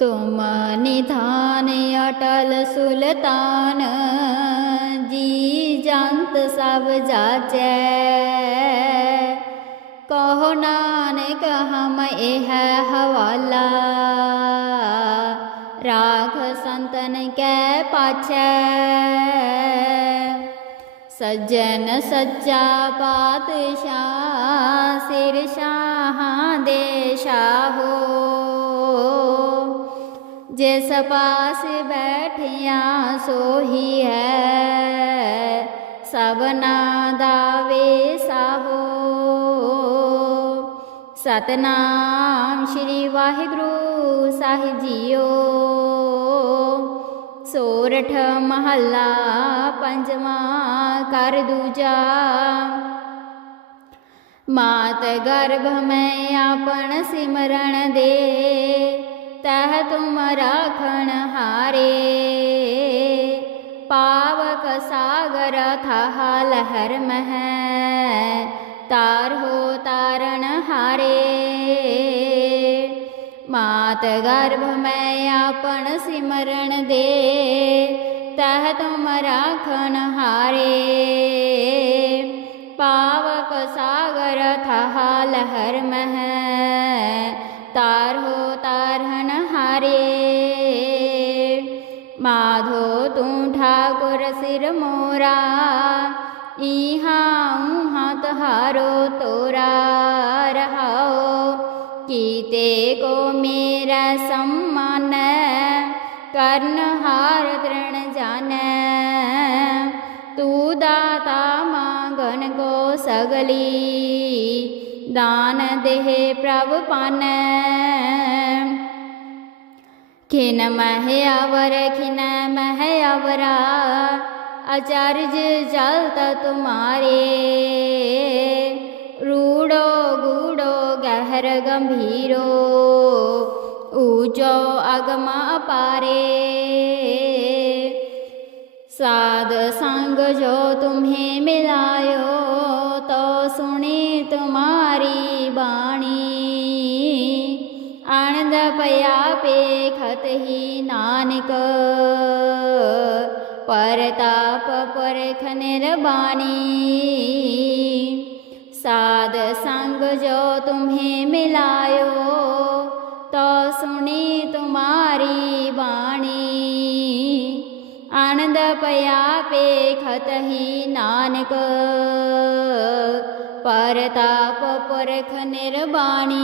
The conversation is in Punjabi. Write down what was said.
ਤੁਮ ਨਿਧਾਨ ਅਟਲ ਸੁਲਤਾਨ ਜੀ ਜੰਤ ਸਭ ਜਾਚੈ ਕਹੋ ਨਾਨਕ ਹਮ ਇਹ ਹਵਾਲਾ ਰਾਖ ਸੰਤਨ ਕੈ ਪਾਛੈ ਸੱਜਣ ਸੱਚਾ ਪਾਤਸ਼ਾਹ ਸਿਰ ਸ਼ਾਹਾਂ ਦੇ ਸ਼ਾਹੋ ਜਿਸ ਪਾਸ ਬੈਠਿਆ ਸੋਹੀ ਹੈ ਸਭਨਾ ਦਾ ਵੇਸਾਹੋ ਸਤਨਾਮ ਸ਼੍ਰੀ ਵਾਹਿਗੁਰੂ ਸਾਹਿਬ ਜੀਓ। ਸੋਰਠ ਮਹੱਲਾ ਪੰਜਵਾਂ ਕਰ ਦੂਜਾ। ਮਾਤ ਗਰਭ ਮੈਂ ਆਪਣ ਸਿਮਰਨ ਦੇ। ਤਹਿ ਤੁਮ ਰਾਖਣ ਹਾਰੇ। ਪਾਵਕ ਸਾਗਰ ਥਾ ਲਹਿਰ ਮਹਿ, ਤਾਰ ਹੋ ਤਾਰਨ ਹਾਰੇ। ਮਾਤ ਗਰਭ ਮੈਂ ਆਪਣ ਸਿਮਰਨ ਦੇ ਤਹ ਤੁਮ ਰਾਖਣ ਹਾਰੇ। ਪਾਵਕ ਸਾਗਰ ਥਾ ਲਹਿਰ ਮਹਿ ਠਾਕੁਰ ਸਿਰ ਮੋਰਾ ਇਹਾਂ ਉਹਾਂ ਤਹਾਰੋ ਤੋਰਾ, ਰਹਾਓ, ਕੀਤੇ ਕੋ ਮੇਰਾ ਸੰਮਾਨ, ਕਰਨ ਹਾਰ ਤ੍ਰਿਣ ਜਾਣੈ ਤੂੰ ਦਾਤਾ ਮੰਗਨ ਕੋ ਸਗਲੀ, ਦਾਨ ਦੇਹ ਪ੍ਰਭ ਪਾਨੈ। खिनमहयावर खिनमहयावरा अचार्ज चलता तुम्हारे रूडो गूडो गहर गंभीरो ऊंचो अगम अपारे साध संग जो तुम्हें मिलायो तो सुने तुम्हारे आनंद पया पे खत ही नानक परताप परख निर्बाणी साध संग जो तुम्हें मिलायो तो सुनी तुम्हारी बाणी आनंद पया पे खत ही नानक परताप परख निर्बाणी